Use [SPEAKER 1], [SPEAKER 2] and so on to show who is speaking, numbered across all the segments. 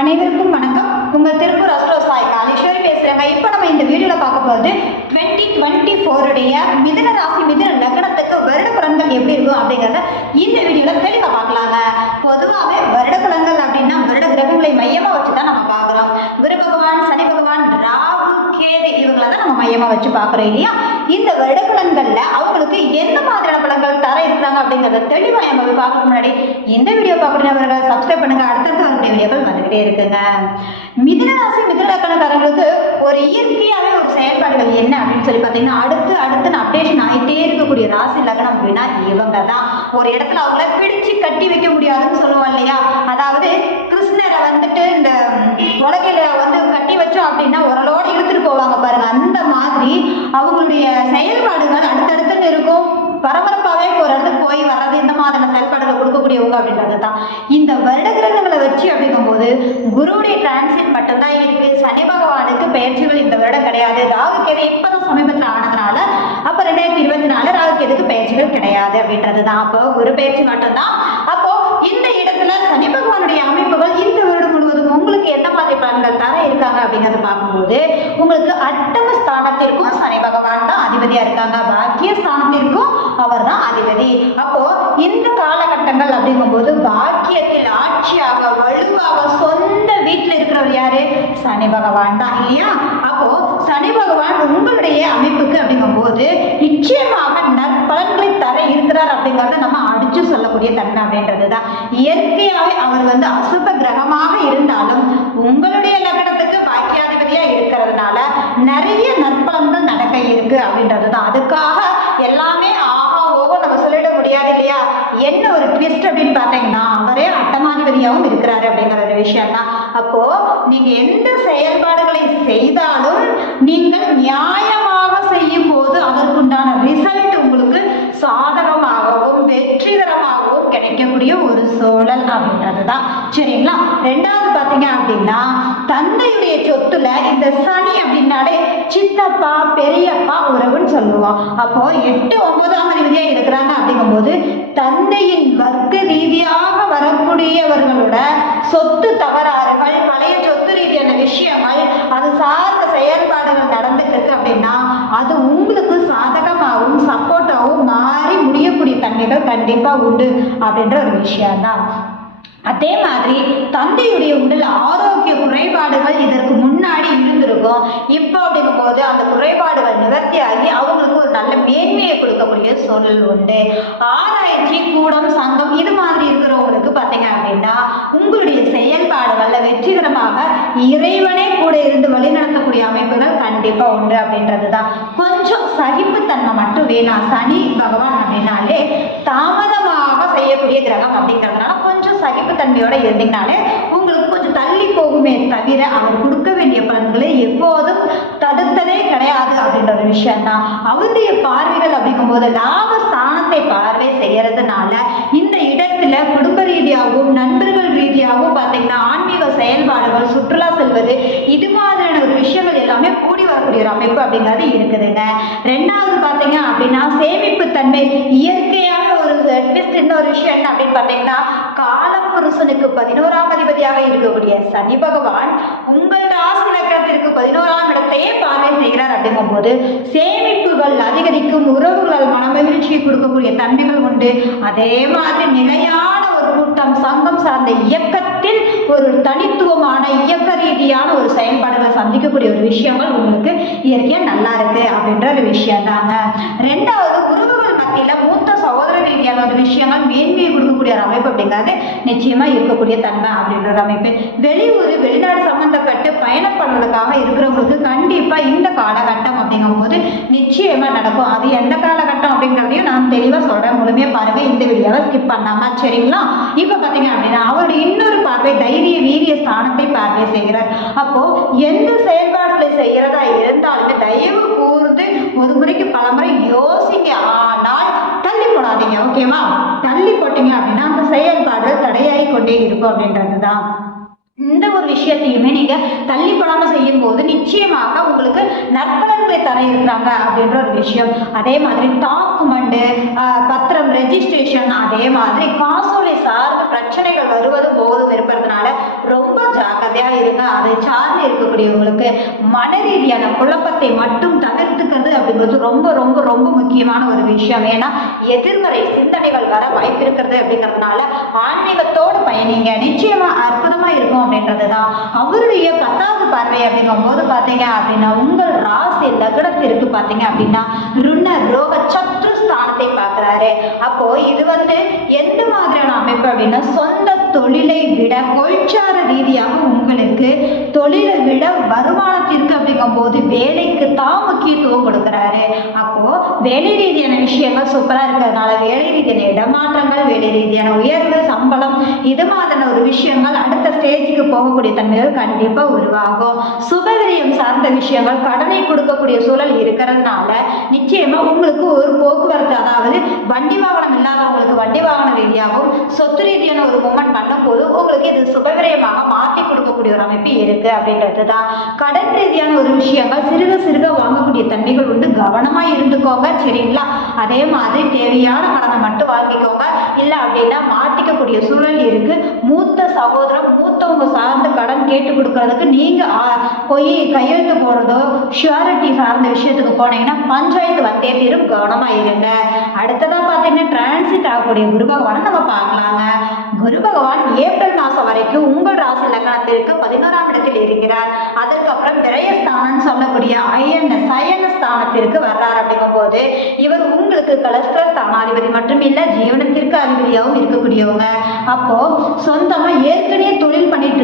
[SPEAKER 1] அனைவருக்கும் வணக்கம். உங்கள் திருப்பூர் அஸ்ட்ரோ சாய் காலேஸ்வரி பேசுகிறேங்க இப்போ நம்ம இந்த வீடியோவில் பார்க்க போகிறது டுவெண்ட்டி டுவெண்ட்டி ஃபோருடைய மிதுன ராசி மிதன லக்னத்துக்கு வருட பலன்கள் எப்படி இருக்கும் அப்படிங்கிறத இந்த வீடியோவில் தெளிவாக பார்க்கலாங்க. பொதுவாகவே வருட பலன்கள் அப்படின்னா வருட கிரகங்களை மையமாக வச்சு தான் நம்ம பார்க்குறோம். குரு பகவான் சனி பகவான் கேது இவங்களை தான் நம்ம மையமாக வச்சு பார்க்குறோம் இல்லையா? இந்த வருட அவங்களுக்கு என்ன மாதிரியான பலன்கள் தர இருக்கிறாங்க அப்படிங்கிறத தெளிவாக நம்ம போய் பார்க்க முன்னாடி இந்த வீடியோ பார்க்குறவர்கள் சப்ஸ்கிரைப் பண்ணுங்க. அடுத்தடுத்து வரக்கூடிய வீடியோக்கள் வந்துகிட்டே இருக்குங்க. மிதனராசி ராசி ஒரு இயற்கையாகவே ஒரு செயல்பாடுகள் என்ன அப்படின்னு சொல்லி பார்த்தீங்கன்னா அடுத்து அடுத்து அப்டேஷன் ஆகிட்டே இருக்கக்கூடிய ராசி லக்னம் அப்படின்னா இவங்க தான் ஒரு இடத்துல அவங்கள பிடிச்சு கட்டி வைக்க முடியாதுன்னு சொல்ல இல்லையா அதாவது கிருஷ்ணரை வந்துட்டு இந்த உலகில வந்து கட்டி வச்சோம் அப்படின்னா உரலோடு இழுத்துட்டு போவாங்க பாருங்க அந்த மாதிரி அவங்களுடைய செயல்பாடுகள் அடுத்தடுத்து இருக்கும் பரபரப்பாகவே ஒரு இடத்துக்கு போய் வர்றது இந்த மாதிரியான செயல்பாடுகளை கொடுக்கக்கூடியவங்க அப்படின்றது தான். இந்த வருட கிரகங்களை வச்சு அப்படிங்கும்போது குருவுடைய டிரான்சிட் மட்டும்தான் இருக்கு. சனி பகவானுக்கு பயிற்சிகள் இந்த வருடம் கிடையாது. ராகுக்கேது கேது இப்பதான் சமீபத்தில் ஆனதுனால அப்போ ரெண்டாயிரத்தி இருபத்தி நாலு ராகுக்கேதுக்கு பயிற்சிகள் கிடையாது அப்படின்றது தான். அப்போ குரு பயிற்சி மட்டும்தான். அப்போ இந்த இடத்துல சனி பகவானுடைய அமைப்புகள் இந்த வருடம் உங்களுக்கு எந்த மாதிரி பலன்கள் தர இருக்காங்க அப்படிங்கறத பார்க்கும்போது உங்களுக்கு அட்டம ஸ்தானத்திற்கும் சனி பகவான் தான் அதிபதியா இருக்காங்க. பாக்கிய ஸ்தானத்திற்கும் அவர் தான் அதிபதி. அப்போ இந்த காலகட்டங்கள் அப்படிங்கும்போது பாக்கியத்தில் ஆட்சியாக வலுவாக சொந்த வீட்டில் இருக்கிறவர் யாரு? சனி பகவான் தான் இல்லையா? அப்போ சனி பகவான் உங்களுடைய அமைப்புக்கு அப்படிங்கும்போது நிச்சயமாக நற்பலன்களை தர இருக்கிறார் அப்படிங்கறத நம்ம அடிச்சு சொல்லக்கூடிய தன்மை அப்படின்றது தான் இயற்கையாகவே அவர் வந்து அசுப கிரகமாக இருந்தாலும் உங்களுடைய லக்னத்துக்கு பாக்கியாதிபதியா இருக்கிறதுனால நிறைய நற்பலன்கள் நடக்க இருக்கு அப்படின்றது தான் அதுக்காக எல்லாமே ஆஹா ஓஹோ நம்ம சொல்லிட முடியாது இல்லையா? என்ன ஒரு ட்விஸ்ட் அப்படின்னு பார்த்தீங்கன்னா அவரே ஜனாதிபதியாகவும் இருக்கிறாரு அப்படிங்கிற ஒரு விஷயம் தான் அப்போ நீங்க எந்த செயல்பாடுகளை செய்தாலும் நீங்கள் நியாயமாக செய்யும் போது அதற்குண்டான ரிசல்ட் உங்களுக்கு சாதகமாகவும் வெற்றிகரமாகவும் கிடைக்கக்கூடிய ஒரு சூழல் அப்படின்றது தான். சரிங்களா? ரெண்டாவது பார்த்தீங்க அப்படின்னா தந்தையுடைய சொத்துல இந்த சனி அப்படின்னாலே சித்தப்பா பெரியப்பா உறவுன்னு சொல்லுவோம். அப்போ எட்டு ஒன்பதாம் ரீதியா இருக்கிறாங்க அப்படிங்கும்போது தந்தையின் வர்க்க ரீதியாக வரக்கூடியவர்களோட சொத்து தகராறுகள் பழைய சொத்து ரீதியான விஷயங்கள் அது சார்ந்த செயல்பாடுகள் நடந்துட்டு இருக்கு அப்படின்னா அது உங்களுக்கு சாதகமாகவும் சப்போர்ட்டாகவும் மாறி முடியக்கூடிய தன்மைகள் கண்டிப்பா உண்டு அப்படின்ற ஒரு விஷயம் தான் அதே மாதிரி தந்தையுடைய உடல் ஆரோக்கிய குறைபாடுகள் இதற்கு முன்னாடி இருந்திருக்கும். இப்போ அப்படிங்கும்போது அந்த குறைபாடுகள் நிவர்த்தியாகி அவங்களுக்கு ஒரு நல்ல மேன்மையை கொடுக்கக்கூடிய சூழல் உண்டு. ஆராய்ச்சி கூடம் சங்கம் இது மாதிரி இருக்கிறவங்களுக்கு பார்த்தீங்க அப்படின்னா உங்களுடைய செயல்பாடுகளில் வெற்றிகரமாக இறைவனே கூட இருந்து வழிநடத்தக்கூடிய அமைப்புகள் கண்டிப்பாக உண்டு அப்படின்றது தான் கொஞ்சம் சகிப்புத்தன்மை மட்டும் வேணாம். சனி பகவான் அப்படின்னாலே தாமதமாக செய்யக்கூடிய கிரகம் அப்படிங்கிறதுனால கொஞ்சம் சகிப்புத்தன்மையோட இருந்தீங்கனாலே உங்களுக்கு கொஞ்சம் தள்ளி போகுமே தவிர அவர் கொடுக்க வேண்டிய பலன்களை எப்போதும் தடுத்ததே கிடையாது அப்படின்ற ஒரு விஷயம் தான் அவருடைய பார்வைகள் அப்படிங்கும்போது லாபஸ்தானத்தை பார்வை செய்யறதுனால இந்த இடத்துல குடும்ப ரீதியாகவும் நண்பர்கள் ரீதியாகவும் பார்த்தீங்கன்னா ஆன்மீக செயல்பாடுகள் சுற்றுலா செல்வது இது மாதிரியான ஒரு விஷயங்கள் எல்லாமே கூடி வரக்கூடிய ஒரு அமைப்பு அப்படிங்கிறது இருக்குதுங்க. ரெண்டாவது பார்த்தீங்க அப்படின்னா சேமிப்பு தன்மை இயற்கையான ஒரு இன்னொரு விஷயம் என்ன அப்படின்னு பார்த்தீங்கன்னா காலப்புருஷனுக்கு பதினோராம் அதிபதியாக இருக்கக்கூடிய சனி பகவான் உங்கள் ராசி நகரத்திற்கு பதினோராம் இடத்தையே பார்வை செய்கிறார் அப்படிங்கும்போது சேமிப்புகள் அதிகரிக்கும் உறவுகளால் மனமகிழ்ச்சியை கொடுக்கக்கூடிய தன்மைகள் உண்டு. அதே மாதிரி நிலையான ஒரு கூட்டம் சங்கம் சார்ந்த இயக்கத்தில் ஒரு தனித்துவமான இயக்க ரீதியான ஒரு செயல்பாடுகளை சந்திக்கக்கூடிய ஒரு விஷயங்கள் உங்களுக்கு இயற்கையாக நல்லா இருக்கு அப்படின்ற ஒரு விஷயம் தாங்க ரெண்டாவது சகோதர விஷயங்கள் மேன்மையை கொடுக்கக்கூடிய ஒரு அமைப்பு அப்படிங்கிறது நிச்சயமா இருக்கக்கூடிய தன்மை அப்படின்ற ஒரு அமைப்பு. வெளியூர் வெளிநாடு சம்பந்தப்பட்டு பயணம் பண்ணுறதுக்காக இருக்கிறவங்களுக்கு கண்டிப்பா இந்த காலகட்டம் அப்படிங்கும்போது நிச்சயமா நடக்கும். அது எந்த காலகட்டம் அப்படிங்கிறதையும் நான் தெளிவா சொல்றேன். முழுமையா பாருங்க. இந்த வீடியோவை ஸ்கிப் பண்ணாம. சரிங்களா? இப்ப பாத்தீங்க அப்படின்னா அவருடைய இன்னொரு பார்வை தைரிய வீரிய ஸ்தானத்தை பார்வை செய்கிறார். அப்போ எந்த செயல்பாடுகளை செய்யறதா இருந்தாலுமே தயவு கூர்ந்து ஒரு முறைக்கு பல முறை யோசிங்க. ஆனால் ஓகேவா தள்ளி போட்டீங்க அப்படின்னா அந்த செயல்பாடு தடையாகி கொண்டே இருக்கும் அப்படின்றது தான் இந்த ஒரு விஷயத்தையுமே நீங்க தள்ளி போடாம செய்யும் போது நிச்சயமாக உங்களுக்கு நற்பலன்களை தர இருக்கிறாங்க அப்படின்ற ஒரு விஷயம். அதே மாதிரி டாக்குமெண்ட் பத்திரம் ரெஜிஸ்ட்ரேஷன் அதே மாதிரி காசோலை சார்ந்த பிரச்சனைகள் வருவதும் போவதும் இருக்கிறதுனால ரொம்ப தயாராக இருங்க. அதை சார்ந்து இருக்கக்கூடியவங்களுக்கு மன ரீதியான குழப்பத்தை மட்டும் தவிர்த்துக்கிறது அப்படிங்கிறது ரொம்ப ரொம்ப ரொம்ப முக்கியமான ஒரு விஷயம். ஏன்னா எதிர்மறை சிந்தனைகள் வர வாய்ப்பு இருக்கிறது அப்படிங்கிறதுனால ஆன்மீகத்தோடு பயணிங்க. நிச்சயமா அற்புதமா இருக்கும் அப்படின்றது தான் அவருடைய பத்தாவது பார்வை அப்படிங்கும் போது பார்த்தீங்க அப்படின்னா உங்கள் ராசி லக்னத்திற்கு பார்த்தீங்க அப்படின்னா ருண ரோக சத்ரு ஸ்தானத்தை பார்க்குறாரு. அப்போ இது வந்து எந்த மாதிரியான அமைப்பு அப்படின்னா சொந்த தொழிலை விட கொள்சார ரீதியாக உங்களுக்கு தொழிலை விட வருமானத்திற்கு அப்படிங்கும் போது வேலைக்கு தான் முக்கியத்துவம் கொடுக்குறாரு. அப்போ வேலை ரீதியான விஷயங்கள் சூப்பராக இருக்கிறதுனால வேலை ரீதியான இடமாற்றங்கள் வேலை ரீதியான உயர்வு சம்பளம் இது மாதிரியான ஒரு விஷயங்கள் அடுத்த ஸ்டேஜுக்கு போகக்கூடிய தன்மைகள் கண்டிப்பா உருவாகும். சுபவிரயம் சார்ந்த விஷயங்கள் கடனை கொடுக்கக்கூடிய சூழல் இருக்கிறதுனால நிச்சயமா உங்களுக்கு ஒரு போக்குவரத்து அதாவது வண்டி வாகனம் இல்லாதவங்களுக்கு வண்டி வாகன ரீதியாகவும் சொத்து ரீதியான ஒரு மூமெண்ட் பண்ணும்போது உங்களுக்கு இது சுபவிரயமாக மாற்றி கொடுக்கக்கூடிய ஒரு அமைப்பு இருக்கு அப்படின்றது தான் கடன் ரீதியான ஒரு விஷயங்கள் சிறுக சிறுக வாங்கக்கூடிய தன்மைகள் உண்டு. கவனமா இருந்துக்கோங்க சரிங்களா? அதே மாதிரி தேவையான கடனை மட்டும் வாங்கிக்கோங்க. இல்லை அப்படின்னா மாட்டிக்கக்கூடிய சூழல் இருக்கு. மூத்த சகோதரம் மூத்தவங்க சார்ந்து கடன் கேட்டு கொடுக்கறதுக்கு நீங்க போய் கையெழுத்து போடுறதோ ஷுவாரிட்டி சார்ந்த விஷயத்துக்கு போனீங்கன்னா பஞ்சாயத்து வந்தே தீரும் கவனமா இருங்க. அடுத்ததாக பார்த்தீங்கன்னா டிரான்சிட் ஆகக்கூடிய குரு பகவானை நம்ம பார்க்கலாங்க. குரு பகவான் ஏப்ரல் மாசம் வரைக்கும் உங்கள் ராசி லக்னத்திற்கு பதினோராம் இடத்தில் இருக்கிறார். அதற்கப்புறம் விரயஸ்தானம் சொல்லக்கூடிய ஐயன் சயன ஸ்தானத்திற்கு வர்றார் அப்படிங்கும்போது இவர் உங்களுக்கு கலஸ்திர ஸ்தானாதிபதி மட்டும் இல்ல ஜீவனத்திற்கு அதிபதியாகவும் இருக்கக்கூடியவங்க. அப்போ சொந்தமா ஏற்கனவே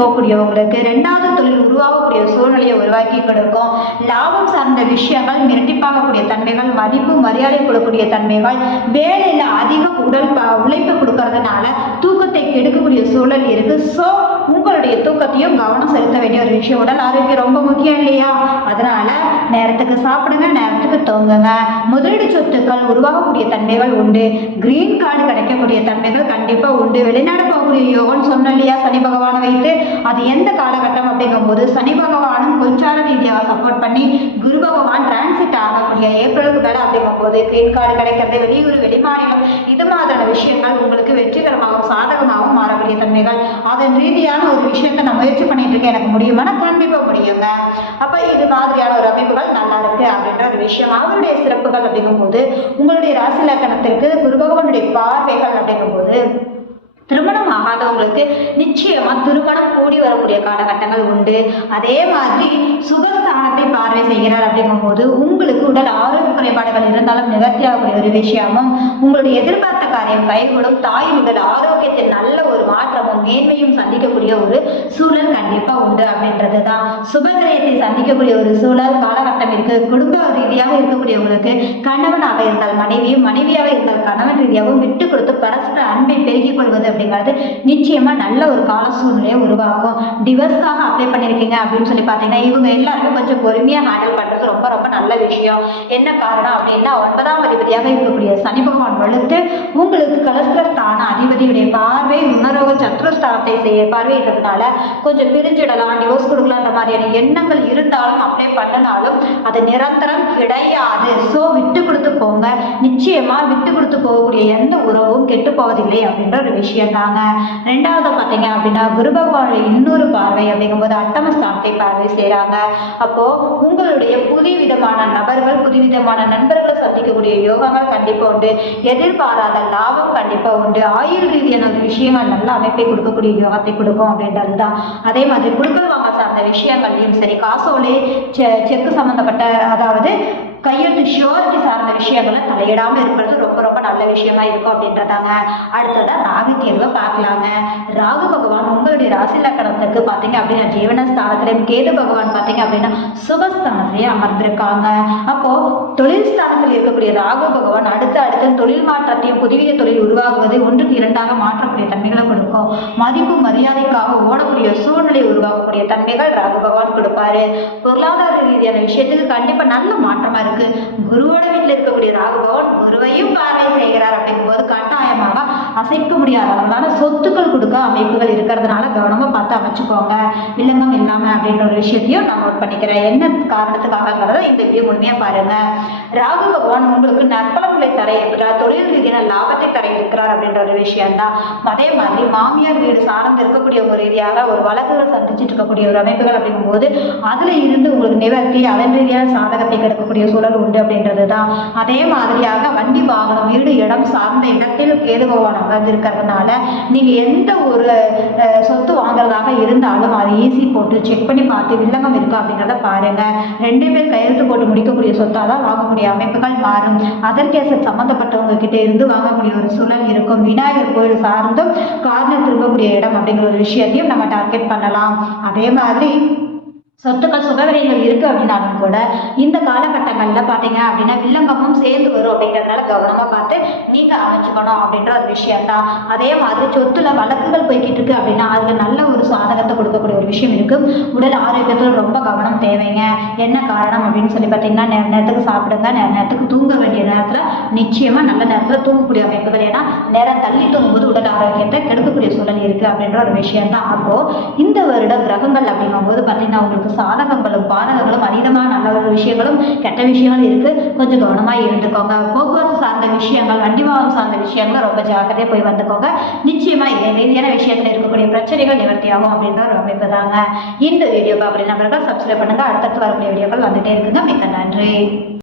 [SPEAKER 1] போகக்கூடியவங்களுக்கு ரெண்டாவது தொழில் உருவாகக்கூடிய சூழ்நிலையை உருவாக்கி கொடுக்கும். லாபம் சார்ந்த விஷயங்கள் மிரட்டிப்பாகக்கூடிய தன்மைகள் மதிப்பு மரியாதை கொடுக்கக்கூடிய தன்மைகள் வேலையில் அதிக உடல் ப- உழைப்பு கொடுக்கறதுனால தூக்கத்தை கெடுக்கக்கூடிய சூழல் இருக்கு. ஸோ உங்களுடைய தூக்கத்தையும் கவனம் செலுத்த வேண்டிய ஒரு விஷயம். உடல் ஆரோக்கியம் ரொம்ப முக்கியம் இல்லையா? அதனால நேரத்துக்கு சாப்பிடுங்க நேரத்துக்கு தூங்குங்க. முதலீடு சொத்துக்கள் உருவாகக்கூடிய தன்மைகள் உண்டு. கிரீன் கார்டு கிடைக்கக்கூடிய தன்மைகள் கண்டிப்பாக உண்டு. வெளிநாடு போகக்கூடிய யோகம்னு சொன்னோம் இல்லையா? சனி பகவானை வைத்து அது எந்த காலகட்டம் அப்படிங்கும்போது சனி பகவானும் கொஞ்சார ரீதியாக சப்போர்ட் பண்ணி குரு பகவான் டிரான்சிட் ஆகக்கூடிய ஏப்ரலுக்கு அப்படிங்கும் அப்படிங்கும்போது கிரீன் கார்டு கிடைக்கிறது வெளியூர் வெளிமாநிலம் இது மாதிரியான விஷயங்கள் உங்களுக்கு வெற்றிகரமாகவும் சாதகமாகவும் மாறக்கூடிய தன்மைகள். அதன் ரீதியான ஒரு விஷயத்தை நான் முயற்சி பண்ணிட்டு இருக்கேன். எனக்கு முடியுமானா கண்டிப்பாக முடியுங்க. அப்ப இது மாதிரியான ஒரு அமைப்புகள் நல்லா இருக்கு அப்படின்ற ஒரு விஷயம். அவருடைய சிறப்புகள் அப்படிங்கும்போது உங்களுடைய ராசி லக்கணத்திற்கு குரு பகவானுடைய பார்வைகள் அப்படிங்கும்போது திருமணம் ஆகாதவங்களுக்கு நிச்சயமா திருமணம் கூடி வரக்கூடிய காலகட்டங்கள் உண்டு. அதே மாதிரி சுகஸ்தானத்தை பார்வை செய்கிறார் அப்படிங்கும்போது உங்களுக்கு உடல் ஆரோக்கிய குறைபாடுகள் இருந்தாலும் நிவர்த்தியாகக்கூடிய ஒரு விஷயமும் உங்களுடைய எதிர்பார்ப்பு காரியம் கைகூடும் தாய் முதல் ஆரோக்கியத்தில் நல்ல ஒரு மாற்றமும் மேன்மையும் சந்திக்கக்கூடிய ஒரு சூழல் கண்டிப்பா உண்டு அப்படின்றது தான் சுபகிரயத்தை சந்திக்கக்கூடிய ஒரு சூழல் காலகட்டம் இருக்கு குடும்ப ரீதியாக இருக்கக்கூடியவங்களுக்கு கணவனாக இருந்தால் மனைவியும் மனைவியாக இருந்தால் கணவன் ரீதியாகவும் விட்டு கொடுத்து பரஸ்பர அன்பை பெருகிக் கொள்வது அப்படிங்கிறது நிச்சயமா நல்ல ஒரு கால சூழ்நிலையை உருவாக்கும். டிவர்ஸ்க்காக அப்ளை பண்ணியிருக்கீங்க அப்படின்னு சொல்லி பார்த்தீங்கன்னா இவங்க எல்லாருமே கொஞ்சம் பொறுமையாக ஹேண்டில் பண்ணுறது ரொம்ப ரொம்ப நல்ல விஷயம். என்ன காரணம் அப்படின்னா ஒன்பதாம் அதிபதியாக இருக்கக்கூடிய சனி பகவான் வலுத்து உங்களுக்கு கலஸ்திர ஸ்தான அதிபதியுடைய பார்வை உணர்வு சத்ருஸ்தானத்தை செய்ய பார்வையிட்டதுனால கொஞ்சம் பிரிஞ்சிடலாம் டிவோர்ஸ் கொடுக்கலான்ற மாதிரியான எண்ணங்கள் இருந்தாலும் அப்ளை பண்ணினாலும் அது நிரந்தரம் கிடையாது. ஸோ விட்டு கொடுத்து போங்க. நிச்சயமா விட்டு கொடுத்து போகக்கூடிய எந்த உறவும் கெட்டு போவதில்லை அப்படின்ற ஒரு விஷயம் தாங்க. ரெண்டாவது பார்த்தீங்க அப்படின்னா குரு பகவானுடைய இன்னொரு பார்வை அப்படிங்கும்போது அட்டம ஸ்தானத்தை பார்வை செய்கிறாங்க அப்போ உங்களுடைய புதிய விதமான நபர்கள் புதிய விதமான நண்பர்களை சந்திக்கக்கூடிய யோகங்கள் கண்டிப்பாக உண்டு. எதிர்பாராத லாபம் கண்டிப்பாக உண்டு. ஆயுள் ரீதியான விஷயங்கள் நல்ல அமைப்பை கொடுக்கக்கூடிய யோகத்தை கொடுக்கும் அப்படின்றது தான். அதே மாதிரி குடுக்கல் வாங்க சார்ந்த விஷயங்கள்லையும் சரி காசோலை செக்கு சம்மந்தப்பட்ட அதாவது கையெழுத்து ஷியோரிட்டி சார்ந்த விஷயங்களை தலையிடாம இருக்கிறது ரொம்ப ரொம்ப நல்ல விஷயமா இருக்கும் அப்படின்றதாங்க. அடுத்ததான் ராகு தேர்வை பார்க்கலாங்க. ராகு பகவான் உங்களுடைய ராசி லக்கணத்துக்கு பார்த்தீங்க அப்படின்னா ஜீவனஸ்தானத்திலையும் கேது பகவான் பார்த்தீங்க அப்படின்னா சுகஸ்தானத்திலேயே அமர்ந்திருக்காங்க. அப்போ தொழில் ஸ்தானத்தில் இருக்கக்கூடிய ராகு பகவான் அடுத்த அடுத்த தொழில் மாற்றத்தையும் புதிய தொழில் உருவாகுவது ஒன்றுக்கு இரண்டாக மாற்றக்கூடிய தன்மைகளை கொடுக்கும். மதிப்பு மரியாதைக்காக ஓடக்கூடிய சூழ்நிலை உருவாக்கக்கூடிய தன்மைகள் ராகு பகவான் கொடுப்பாரு. பொருளாதார ரீதியான விஷயத்துக்கு கண்டிப்பா நல்ல மாற்றமா இருக்கு. குருவோட வீட்டில் இருக்கக்கூடிய ராகு பகவான் குருவையும் பார்வை செய்கிறார் அப்படிங்கும்போது கட்டாயமாக அசைக்க முடியாது அளவிலான சொத்துக்கள் கொடுக்க அமைப்புகள் இருக்கிறதுனால கவனமாக பார்த்து அமைச்சுக்கோங்க. வில்லங்கம் இல்லாமல் அப்படின்ற ஒரு விஷயத்தையும் நான் நோட் பண்ணிக்கிறேன். என்ன காரணத்துக்காகங்கிறத இந்த வீடியோ முழுமையாக பாருங்க. ராகு பகவான் உங்களுக்கு நற்பலங்களை தர இருக்கிறார் தொழில் ரீதியான லாபத்தை தர இருக்கிறார் அப்படின்ற ஒரு விஷயம்தான். அதே மாதிரி மாமியார் வீடு சார்ந்து இருக்கக்கூடிய ஒரு ரீதியாக ஒரு வழக்குகள் சந்திச்சுட்டு இருக்கக்கூடிய ஒரு அமைப்புகள் அப்படிங்கும்போது அதுல இருந்து உங்களுக்கு நிவர்த்தி அதன் ரீதியான சாதகத்தை கிடைக்கக்கூடிய சூழல் உண்டு அப்படின்றது தான் அதே மாதிரியாக வண்டி வாகனம் வீடு இடம் சார்ந்த இடத்தில் கேது பகவான் இருக்கிறதுனால நீங்கள் எந்த ஒரு சொத்து வாங்குறதாக இருந்தாலும் அதை ஈஸி போட்டு செக் பண்ணி பார்த்து வில்லங்கம் இருக்கா அப்படிங்கிறத பாருங்கள் ரெண்டு பேர் கையெழுத்து போட்டு முடிக்கக்கூடிய சொத்தாக தான் வாங்கக்கூடிய அமைப்புகள் மாறும். அதற்கேச சம்மந்தப்பட்டவங்க கிட்ட இருந்து வாங்கக்கூடிய ஒரு சூழல் இருக்கும். விநாயகர் கோயில் சார்ந்தும் காரணம் திரும்பக்கூடிய இடம் அப்படிங்கிற ஒரு விஷயத்தையும் நம்ம டார்கெட் பண்ணலாம். அதே மாதிரி சொத்துக்கள் சுகவிரயங்கள் இருக்கு அப்படின்னாலும் கூட இந்த காலகட்டங்களில் பார்த்தீங்க அப்படின்னா வில்லங்கமும் சேர்ந்து வரும் அப்படிங்கிறதுனால கவனமாக பார்த்து நீங்கள் அமைச்சுக்கணும் அப்படின்ற ஒரு விஷயம்தான். அதே மாதிரி சொத்துல வழக்குகள் போய்கிட்டு இருக்கு அப்படின்னா அதில் நல்ல ஒரு சாதகத்தை கொடுக்கக்கூடிய ஒரு விஷயம் இருக்குது உடல் ஆரோக்கியத்தில் ரொம்ப கவனம் தேவைங்க. என்ன காரணம் அப்படின்னு சொல்லி பார்த்தீங்கன்னா நேர நேரத்துக்கு சாப்பிடுங்க நேர நேரத்துக்கு தூங்க வேண்டிய நேரத்தில் நிச்சயமாக நல்ல நேரத்தில் தூங்கக்கூடிய அமைப்புகள். ஏன்னா நேரம் தள்ளி தூங்கும்போது உடல் ஆரோக்கியத்தை கெடுக்கக்கூடிய சூழல் இருக்குது அப்படின்ற ஒரு விஷயம் தான் இந்த வருட கிரகங்கள் அப்படிங்கும்போது பார்த்தீங்கன்னா உங்களுக்கு சாதகங்களும் பாதகங்களும் அதிகமாக நல்ல ஒரு விஷயங்களும் கெட்ட விஷயங்களும் இருக்கு. கொஞ்சம் கவனமாக இருந்துக்கோங்க. போக்குவரத்து சார்ந்த விஷயங்கள் வண்டி வாகனம் சார்ந்த விஷயங்கள் ரொம்ப ஜாக்கிரதையாக போய் வந்துக்கோங்க. நிச்சயமாக ரீதியான விஷயத்தில் இருக்கக்கூடிய பிரச்சனைகள் நிவர்த்தியாகும் அப்படின்ற ஒரு அமைப்பு தாங்க. இந்த வீடியோக்கு அப்படி நபர்கள் சப்ஸ்கிரைப் பண்ணுங்க. அடுத்தடுத்து வரக்கூடிய வீடியோக்கள் வந்துட்டே இருக்குங்க. மிக்க நன்றி.